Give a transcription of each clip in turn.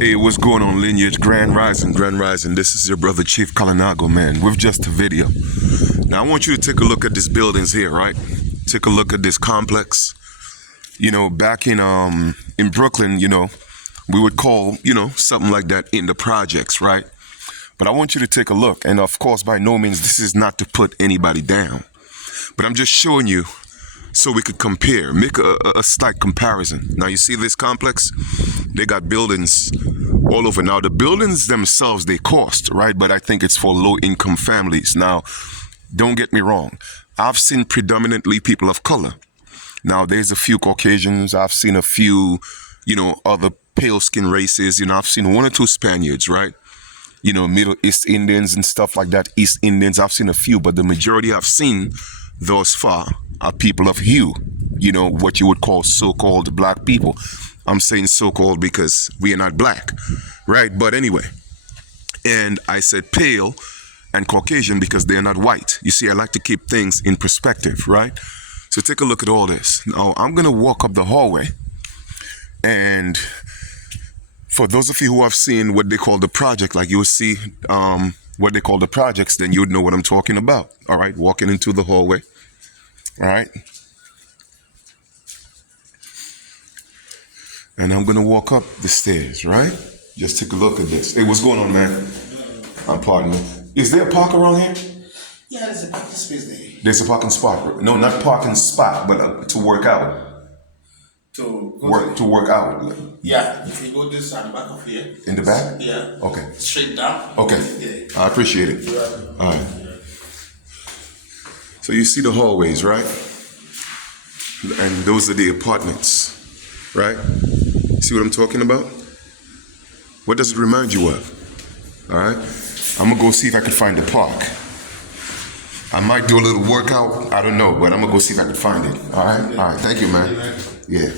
Hey, what's going on, Lineage? Grand Rising, Grand Rising. This is your brother Chief Kalinago, man, with just a video. Now, I want you to take a look at these buildings here, right? Take a look at this complex. You know, back in Brooklyn, you know, we would call, you know, something like that in the projects, right? But I want you to take a look. And of course, by no means, this is not to put anybody down. But I'm just showing you so we could compare, make a slight comparison. Now, you see this complex? They got buildings all over. Now, the buildings themselves, they cost, right? But I think it's for low-income families. Now, don't get me wrong. I've seen predominantly people of color. Now, there's a few Caucasians. I've seen a few, you know, other pale skin races. You know, I've seen one or two Spaniards, right? You know, Middle East Indians and stuff like that. East Indians, I've seen a few. But the majority I've seen thus far are people of hue, you know, what you would call so-called black people. I'm saying so-called because we are not black, right? But anyway, and I said pale and Caucasian because they're not white. You see, I like to keep things in perspective, right? So take a look at all this. Now, I'm going to walk up the hallway, and for those of you who have seen what they call the project, like you will see what they call the projects, then you would know what I'm talking about. All right, walking into the hallway. All right. And I'm going to walk up the stairs, right? Just take a look at this. Hey, what's going on, man? Pardon me. Is there a park around here? Yeah, there's a parking space there. There's a parking spot. No, not parking spot, but to work out. To work out. Yeah, if you go this at the back of here. In the back? Yeah. Okay. Straight down. Okay. I appreciate it. Yeah. All right. So you see the hallways, right? And those are the apartments, right? See what I'm talking about? What does it remind you of? All right? I'm going to go see if I can find the park. I might do a little workout. I don't know, but I'm going to go see if I can find it. All right? All right. Thank you, man. Yeah.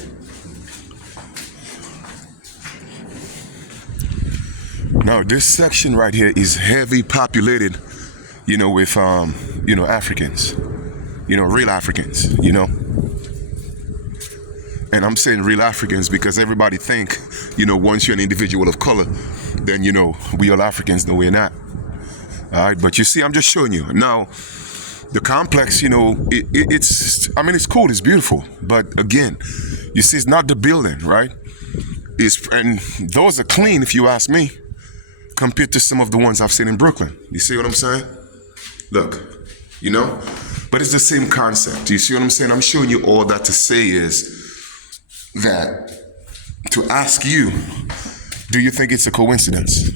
Now, this section right here is heavily populated, you know, with, you know, Africans, you know, real Africans, you know. And I'm saying real Africans because everybody think, you know, once you're an individual of color, then, you know, we all Africans. No, we're not. All right. But you see, I'm just showing you. Now, the complex, you know, it's, I mean, it's cool. It's beautiful. But again, you see, it's not the building, right? And those are clean, if you ask me, compared to some of the ones I've seen in Brooklyn. You see what I'm saying? Look, you know, but it's the same concept. You see what I'm saying? I'm showing you all that to say is that to ask you, do you think it's a coincidence?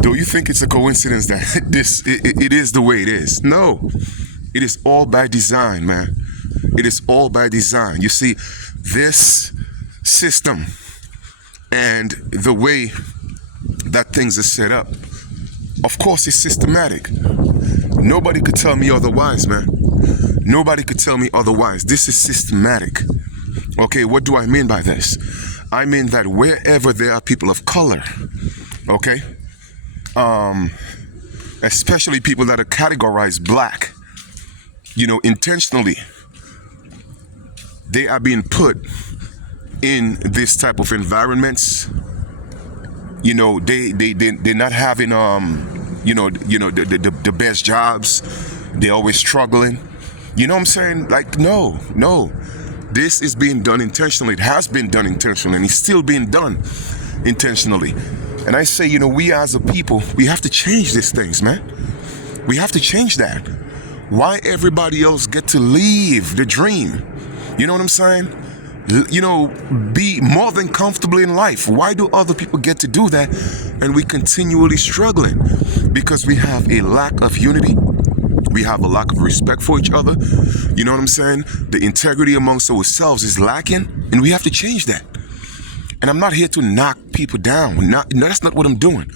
Do you think it's a coincidence that it is the way it is? No, it is all by design, man. It is all by design. You see, this system and the way that things are set up, of course, it's systematic. Nobody could tell me otherwise, man. Nobody could tell me otherwise. This is systematic. Okay, what do I mean by this? I mean that wherever there are people of color, okay, especially people that are categorized black, you know, intentionally, they are being put in this type of environments. You know, they're not having you know the best jobs. They're always struggling. You know what I'm saying? Like, no. This is being done intentionally. It has been done intentionally, and it's still being done intentionally. And I say, you know, we as a people, we have to change these things, man. We have to change that. Why everybody else get to live the dream? You know what I'm saying? You know, be more than comfortable in life. Why do other people get to do that and we continually struggling? Because we have a lack of unity. We have a lack of respect for each other. You know what I'm saying? The integrity amongst ourselves is lacking, and we have to change that. And I'm not here to knock people down. No, that's not what I'm doing.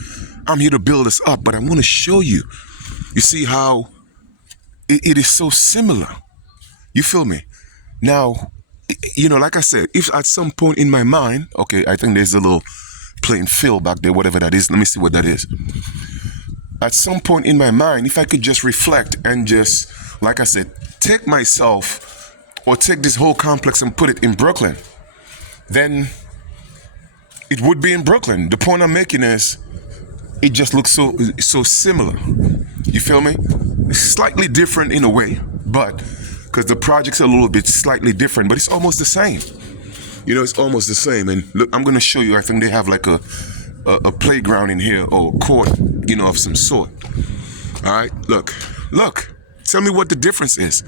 I'm here to build us up, but I want to show you. You see how it is so similar. You feel me? Now, you know, like I said, if at some point in my mind, okay, I think there's a little playing field back there, whatever that is. Let me see what that is. At some point in my mind, if I could just reflect and just, like I said, take myself or take this whole complex and put it in Brooklyn, then it would be in Brooklyn. The point I'm making is, it just looks so similar. You feel me? It's slightly different in a way, but because the projects are a little bit slightly different, but it's almost the same. You know, it's almost the same. And look, I'm gonna show you. I think they have like a playground in here, or court, you know, of some sort. All right, look. Tell me what the difference is.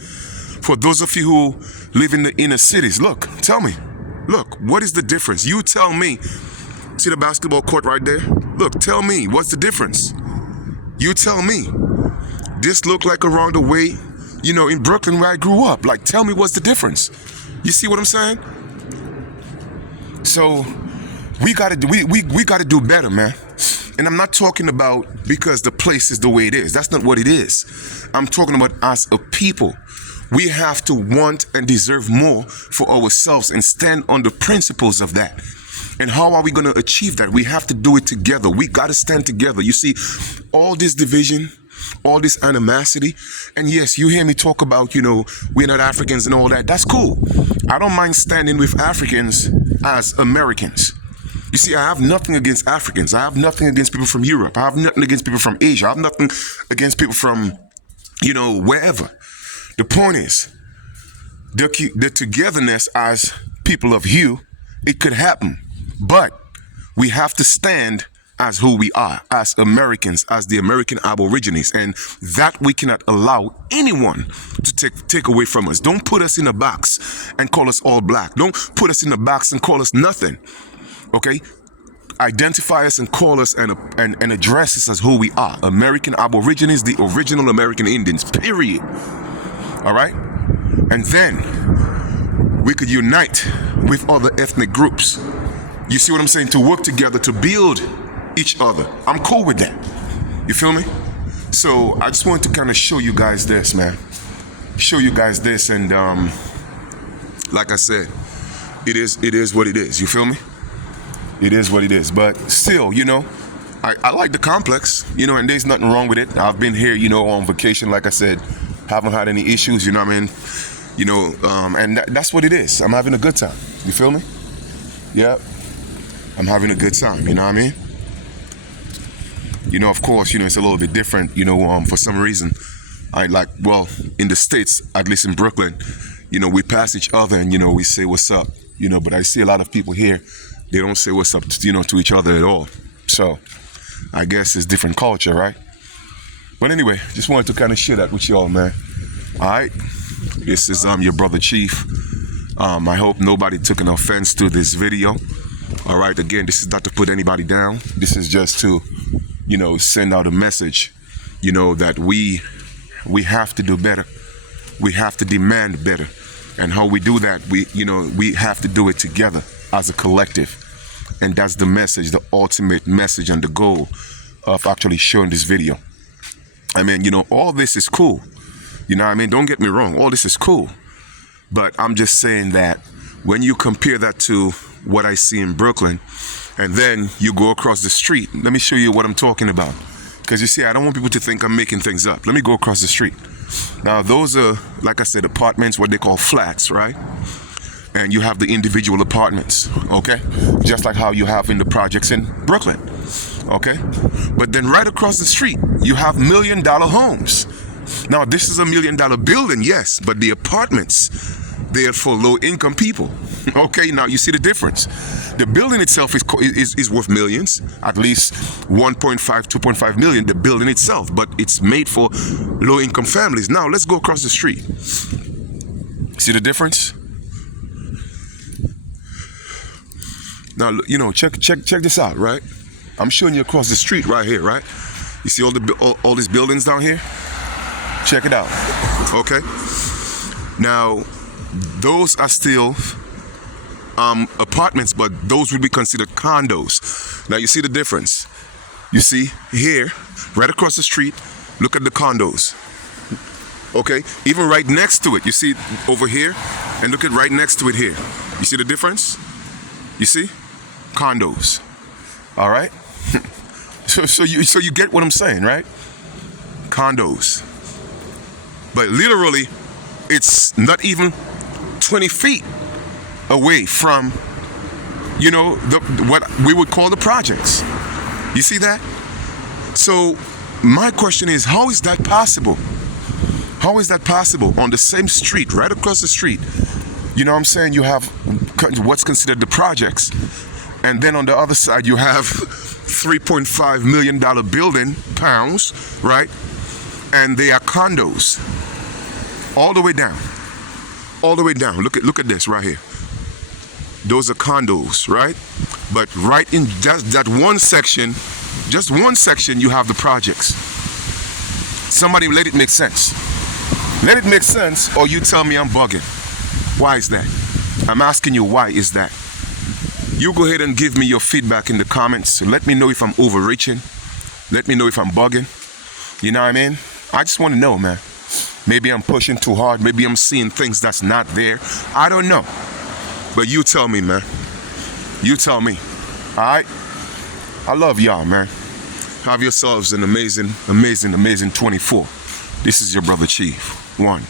For those of you who live in the inner cities, look. Tell me. Look, what is the difference? You tell me. See the basketball court right there? Look, tell me, what's the difference? You tell me. This look like around the way, you know, in Brooklyn where I grew up. Like, tell me what's the difference. You see what I'm saying? So we gotta do better, man. And I'm not talking about because the place is the way it is. That's not what it is. I'm talking about as a people. We have to want and deserve more for ourselves and stand on the principles of that. And how are we going to achieve that? We have to do it together. We got to stand together. You see, all this division, all this animosity, and yes, you hear me talk about, you know, we're not Africans and all that. That's cool. I don't mind standing with Africans as Americans. You see, I have nothing against Africans. I have nothing against people from Europe. I have nothing against people from Asia. I have nothing against people from, you know, wherever. The point is, the togetherness as people of hue, it could happen. But we have to stand as who we are, as Americans, as the American Aborigines, and that we cannot allow anyone to take away from us. Don't put us in a box and call us all black. Don't put us in a box and call us nothing. Okay? Identify us and call us and address us as who we are. American Aborigines, the original American Indians, period. All right? And then we could unite with other ethnic groups. You see what I'm saying? To work together, to build each other. I'm cool with that. You feel me? So I just wanted to kind of show you guys this, man. Show you guys this, and like I said, it is what it is. You feel me? It is what it is. But still, you know, I like the complex, you know, and there's nothing wrong with it. I've been here, you know, on vacation, like I said, haven't had any issues, you know what I mean? You know, and that's what it is. I'm having a good time. You feel me? Yeah. I'm having a good time, you know what I mean? You know, of course, you know, it's a little bit different, you know, for some reason. In the States, at least in Brooklyn, you know, we pass each other and, you know, we say what's up, you know, but I see a lot of people here, they don't say what's up, you know, to each other at all. So I guess it's different culture, right? But anyway, just wanted to kind of share that with y'all, man. All right. This is your brother Chief. I hope nobody took an offense to this video. All right. Again, this is not to put anybody down. This is just to, you know, send out a message, you know, that we have to do better. We have to demand better. And how we do that, we have to do it together as a collective. And that's the message, the ultimate message and the goal of actually showing this video. I mean, you know, all this is cool. You know what I mean? Don't get me wrong. All this is cool. But I'm just saying that when you compare that to what I see in Brooklyn, and then you go across the street, let me show you what I'm talking about. Because you see, I don't want people to think I'm making things up. Let me go across the street. Now, those are, like I said, apartments, what they call flats, right? And you have the individual apartments, okay? Just like how you have in the projects in Brooklyn, okay? But then right across the street, you have $1 million homes. Now, this is $1 million building, yes, but the apartments, they are for low-income people. Okay, now you see the difference. The building itself is worth millions, at least 2.5 million, the building itself, but it's made for low-income families. Now, let's go across the street. See the difference? Now, you know, check this out, right? I'm showing you across the street right here, right? You see all these buildings down here? Check it out, okay? Now, those are still apartments, but those would be considered condos. Now, you see the difference. You see here, right across the street, look at the condos. Okay, even right next to it, you see over here, and look at right next to it here. You see the difference? You see? Condos. All right? So you get what I'm saying, right? Condos. But literally, it's not even 20 feet away from you know, what we would call the projects. You see that? So my question is, how is that possible? How is that possible on the same street, right across the street? You know what I'm saying? You have what's considered the projects. And then on the other side, you have $3.5 million building, pounds, right? And they are condos. All the way down. All the way down. Look at this right here. Those are condos, right? But right in just that one section, just one section, you have the projects. Somebody let it make sense. Let it make sense, or you tell me I'm bugging. Why is that? I'm asking you, why is that? You go ahead and give me your feedback in the comments. Let me know if I'm overreaching. Let me know if I'm bugging. You know what I mean? I just want to know, man. Maybe I'm pushing too hard. Maybe I'm seeing things that's not there. I don't know. But you tell me, man. You tell me. All right? I love y'all, man. Have yourselves an amazing, amazing, amazing 24. This is your brother Chief. One.